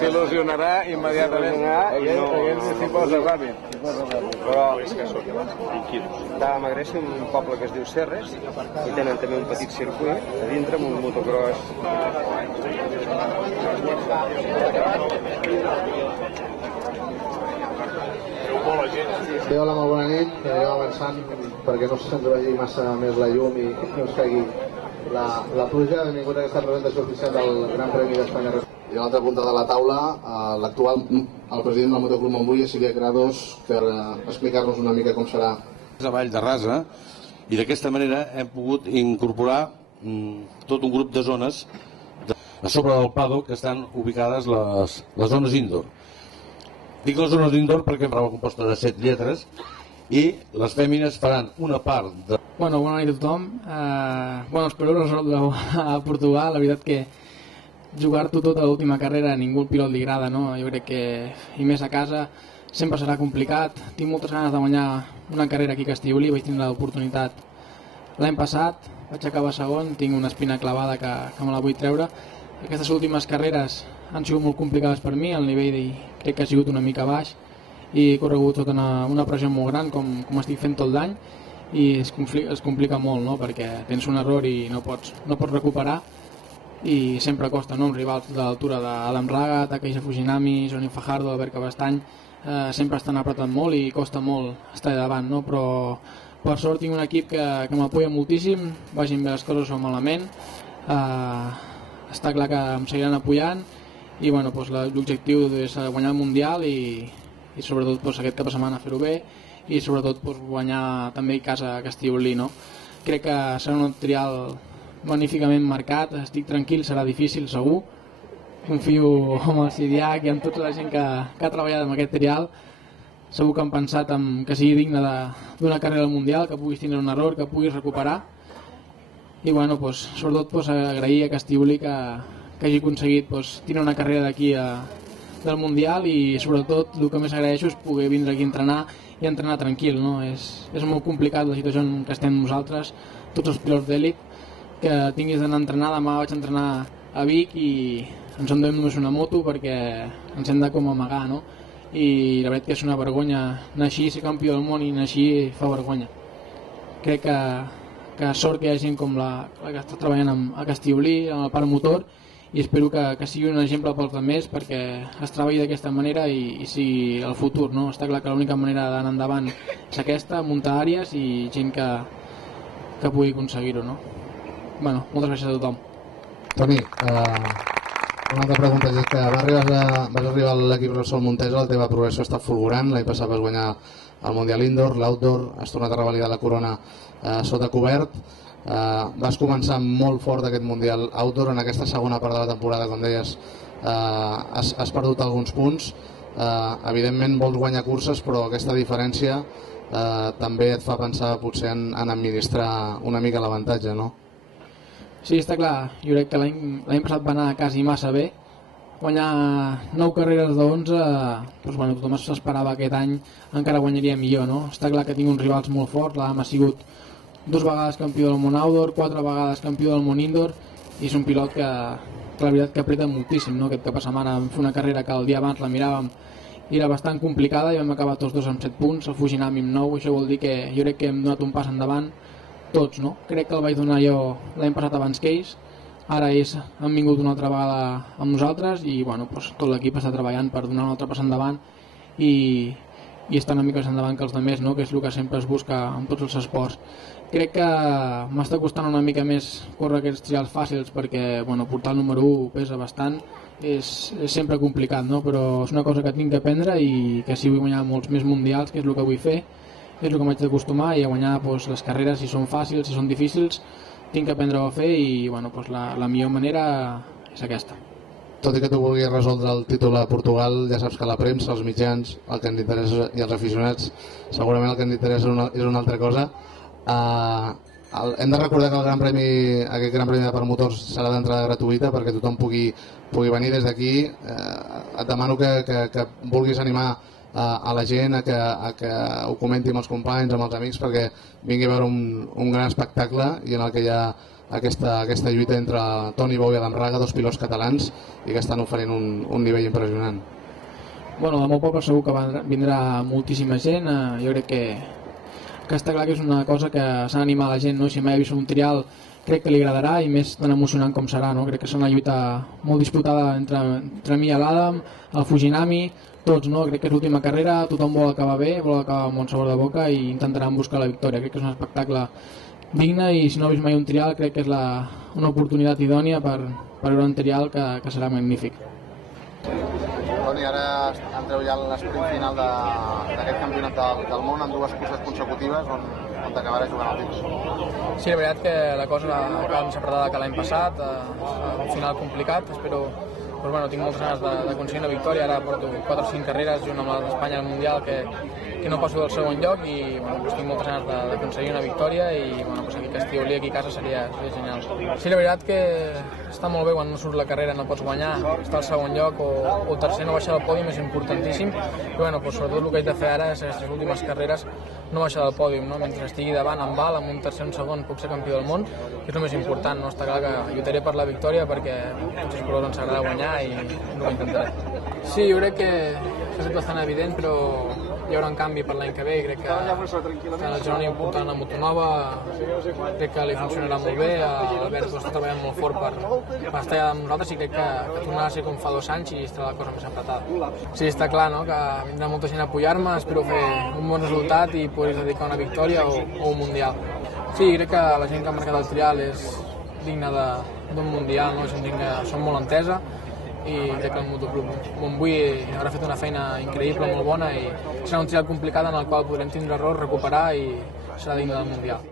S'il·lusionarà immediatament. Ell s'hi posa ràpid. Però estàvem a Grècia, un poble que es diu Serres, i tenen també un petit circuit a dintre amb un motocross. Sí, hola, molt bona nit. Anirem avançant perquè no se'ns vegi massa més la llum i no es caigui la pluja. Benvingut a aquesta presentació oficial del Gran Premi d'Espanya. I a l'altra punta de la taula, el president del Motoclub Montbui, Síria Grados, per explicar-nos una mica com serà. A Vall de Rasa, i d'aquesta manera hem pogut incorporar tot un grup de zones a sobre del paddock que estan ubicades les zones indoor. Dic les zones indoor perquè em roba composta de 7 lletres i les fèmines faran una part de... Bueno, bona nit a tothom. Espero resoldre a Portugal. La veritat que jugar-t'ho tot a l'última carrera a ningú el pilot li agrada, no? Jo crec que, i més a casa, sempre serà complicat. Tinc moltes ganes de guanyar una carrera aquí a Castellolí. Vaig tindre l'oportunitat l'any passat, vaig acabar segon, tinc una espina clavada que me la vull treure. Aquestes últimes carreres han sigut molt complicades per mi, el nivell crec que ha sigut una mica baix i he corregut sota una pressió molt gran com estic fent tot l'any i es complica molt, no? Perquè tens un error i no pots recuperar i sempre costa, no? Amb rivals de l'altura d'Adam Raga, Takeixa Fujinami, Johnny Fajardo, Albert Cabestany, sempre estan apretant molt i costa molt estar davant, no? Però per sort tinc un equip que m'apoya moltíssim, vagin bé les coses o malament, està clar que em seguiran apoyant i bueno, l'objectiu és guanyar el Mundial i sobretot aquest cap de setmana fer-ho bé i sobretot guanyar també a casa a Castellolí, no? Crec que serà un trial magníficament marcat, estic tranquil, serà difícil segur, confio en el Sidiac i en tota la gent que ha treballat en aquest trial. Segur que han pensat que sigui digne d'una carrera al Mundial, que puguis tindre un error, que puguis recuperar i bueno, sobretot agrair a Castellolí que hagi aconseguit tindre una carrera d'aquí del Mundial i sobretot el que més agraeixo és poder vindre aquí a entrenar i entrenar tranquil, no? És molt complicat la situació en què estem nosaltres, tots els pilots d'èlit, que tinguis d'anar a entrenar. Demà vaig entrenar a Vic i ens en donem només una moto perquè ens hem de com amagar, no? I la veritat que és una vergonya anar així, ser campió del món i anar així fa vergonya. Crec que sort que hi ha gent com la que està treballant a Castellolí, en el parc motor, i espero que sigui un exemple pels altres perquè es treballi d'aquesta manera i sigui el futur, no? Està clar que l'única manera d'anar endavant és aquesta, muntar àrees i gent que pugui aconseguir-ho, no? Bueno, moltes gràcies a tothom. Toni, una altra pregunta és que vas arribar a l'equip Repsol Montesa, la teva progressió ha estat fulgurant, l'any passat vas guanyar el Mundial Indoor, l'Outdoor, has tornat a revalidar la corona sota cobert. Vas començar molt fort aquest Mundial Outdoor, en aquesta segona part de la temporada, com deies, has perdut alguns punts, evidentment vols guanyar curses, però aquesta diferència també et fa pensar potser en administrar una mica l'avantatge, no? Sí, està clar, jo crec que l'any passat va anar quasi massa bé, guanyar 9 carreres de 11, tothom s'esperava aquest any encara guanyaria millor, no? Està clar que tinc uns rivals molt forts, l'Adam ha sigut 2 vegades campió del món outdoor, 4 vegades campió del món indoor i és un pilot que la veritat que apreta moltíssim, no? Aquest cap de setmana vam fer una carrera que el dia abans la miràvem i era bastant complicada i vam acabar tots dos amb 7 punts, el Fujinami amb 9, això vol dir que jo crec que hem donat un pas endavant tots, no? Crec que el vaig donar jo l'any passat abans que ells, ara ells han vingut una altra vegada amb nosaltres i bueno, tot l'equip està treballant per donar un altre pas endavant i estar una mica més endavant que els altres, no? Que és el que sempre es busca en tots els esports. Crec que m'està costant una mica més córrer aquests trials fàcils perquè portar el número 1 pesa bastant, és sempre complicat, no? Però és una cosa que tinc d'aprendre i que si vull guanyar molts més mundials, que és el que vull fer, és el que m'haig d'acostumar i a guanyar les carreres, si són fàcils, si són difícils, tinc que aprendre a fer i la millor manera és aquesta. Tot i que tu vulguis resoldre el títol a Portugal, ja saps que la premsa, els mitjans, el que ens interessa i els aficionats, segurament el que ens interessa és una altra cosa. Hem de recordar que aquest Gran Premi de Permotors serà d'entrada gratuïta perquè tothom pugui venir. Des d'aquí et demano que vulguis animar a la gent a que ho comenti amb els companys, amb els amics, perquè vingui a veure un gran espectacle i en el que hi ha aquesta lluita entre Toni Bou i Adam Raga, dos pilots catalans, i que estan oferint un nivell impressionant. Bueno, de molt poble segur que vindrà moltíssima gent. Jo crec que està clar que és una cosa que s'ha d'animar la gent, no? Si mai ha vist un trial crec que li agradarà, i més tan emocionant com serà, no? Crec que serà una lluita molt disputada entre mi i l'Adam, el Fujinami, tots, no? Crec que és l'última carrera, tothom vol acabar bé, vol acabar amb bon sabor de boca i intentaran buscar la victòria. Crec que és un espectacle digne, i si no ha vist mai un trial crec que és una oportunitat idònia per veure un trial que serà magnífic. Toni, ara entreu ja a l'esprint final d'aquest campionat del món en dues curses consecutives on t'acabaràs jugant el títol. Sí, la veritat que la cosa acaba més apretada que l'any passat, un final complicat, espero. Però bueno, tinc moltes ganes de aconseguir una victòria. Ara porto 4 o 5 carreres junt amb l'Espanya al Mundial que no passo del segon lloc, i bueno, pues tinc moltes ganes d'aconseguir una victòria, i bueno, pues aquí a Castellolí, aquí a casa, seria genial. Sí, la veritat que està molt bé quan no surt la carrera, no pots guanyar, estar al segon lloc o tercer, no baixar del pòdium és importantíssim, i bueno, pues sobretot el que haig de fer ara és aquestes últimes carreres no baixar del pòdium, no? Mentre estigui davant en val, amb un tercer o un segon puc ser campió del món, que és el més important, no? Està clar que lluitaré per la victòria perquè tots els colors ens agrada guanyar i no ho intentaré. Sí, jo crec que és bastant evident, però hi haurà un canvi per l'any que ve, i crec que el Jeroni portarà una moto nova, crec que li funcionarà molt bé, l'Albert està treballant molt fort per estar amb nosaltres, i crec que tornarà a ser com fa 2 anys i estarà la cosa més apretada. Sí, està clar, no?, que vindrà molta gent a apoyar-me, espero fer un bon resultat i poder dedicar una victòria o un Mundial. Sí, crec que la gent que ha marcat el trial és digna d'un Mundial, no? És gent que són molt entesa, i crec que el Motoclub Montbui haurà fet una feina increïble, molt bona, i serà un trial complicat en el qual podrem tindre errors, recuperar, i serà digne del Mundial.